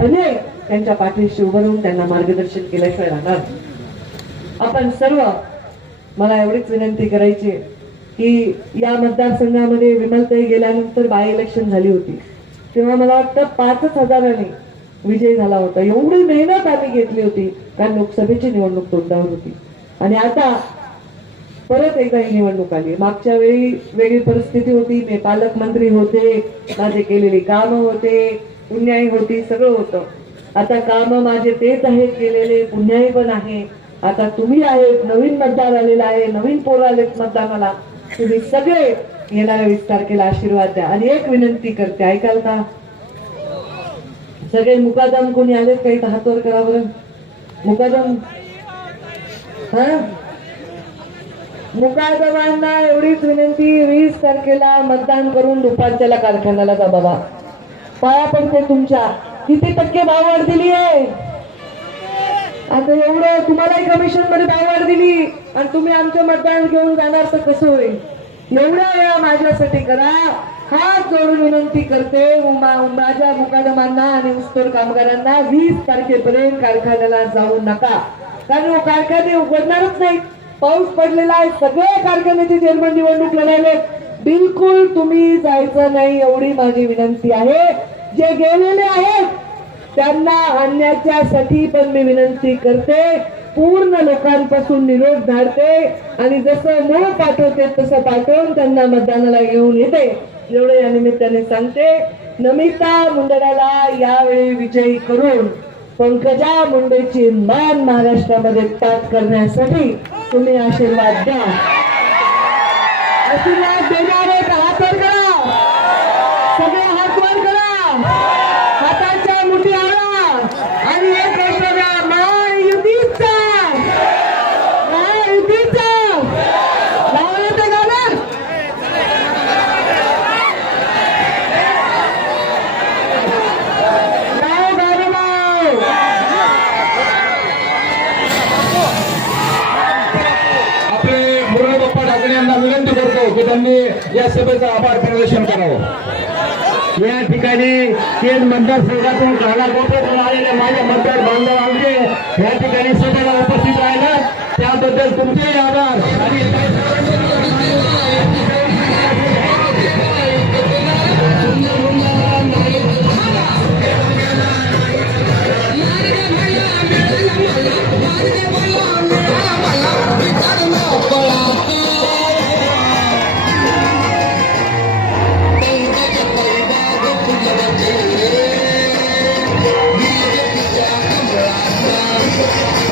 भले त्यांच्या पाठीशी उभं राहून त्यांना मार्गदर्शन केल्याशिवाय राहणार आपण सर्व मला एवढीच विनंती करायची की या मतदारसंघामध्ये विमलताई गेल्यानंतर बाय इलेक्शन झाली होती. तेव्हा मला वाटतं पाचच हजाराने विजय झाला होता. एवढी मेहनत आम्ही घेतली होती. कारण लोकसभेची निवडणूक तोंडावर होती. आणि आता परत एकदा ही निवडणूक आली. मागच्या वेळी वेगळी परिस्थिती होती. मी पालकमंत्री होते माझे केलेली कामं होते. पुण्याई होती सगळं होतं. आता काम माझे तेच आहेत केलेले पुण्याई पण आहे. आता तुम्ही आहेत नवीन मतदार आलेला आहे नवीन पोर आलेत मतदानाला. तुम्ही सगळे येणाऱ्या वीस तारखेला आशीर्वाद द्या. आणि एक विनंती करते ऐकाल का? सगळे मुकादम कोणी आलेत काही हातवर करा बरं मुकादम? हा? मुकादमांना एवढीच विनंती वीस तारखेला मतदान करून दुपारच्याला कारखान्याला जा बाबा. पाया पडते तुमच्या. किती टक्के भाववाढ दिली आहे. आता एवढं तुम्हालाही कमिशनमध्ये भाववाढ दिली. आणि तुम्ही आमचं मतदान घेऊन जाणार तर कसं होईल? एवढ्या वेळा माझ्यासाठी करा. हात जोडून विनंती करते. माझ्या मुकादमांना आणि ऊसतोड कामगारांना वीस तारखेपर्यंत कारखान्याला जाऊ नका. कारण हो कारखाने उघडणारच नाहीत. पाऊस पडलेला आहे. सगळे कारखान्याचे चेअरमन निवडणूक लढायले बिलकुल तुम्ही जायचं नाही एवढी माझी विनंती आहे. जे गेलेले आहेत त्यांना आणण्याच्यासाठी पण मी विनंती करते. पूर्ण लोकांपासून निरोप धाडते आणि जसं मूळ पाठवते तसं पाठवून त्यांना मतदानाला घेऊन येते. एवढं या निमित्ताने सांगते. नमिता मुंदडाला यावेळी विजयी करून पंकजा मुंडेची मान महाराष्ट्रामध्ये ताट करण्यासाठी तुम्ही आशीर्वाद द्या. आशीर्वाद देणारे का? करा विनंती त्यांनी या सभेचा आभार प्रदर्शन करावं. या ठिकाणी केज मतदारसंघातून कानाकोपऱ्यातून आलेले माझ्या मतदार बांधव आमचे या ठिकाणी सभेला उपस्थित राहिला. त्याबद्दल तुमचेही आभार. आणि Thank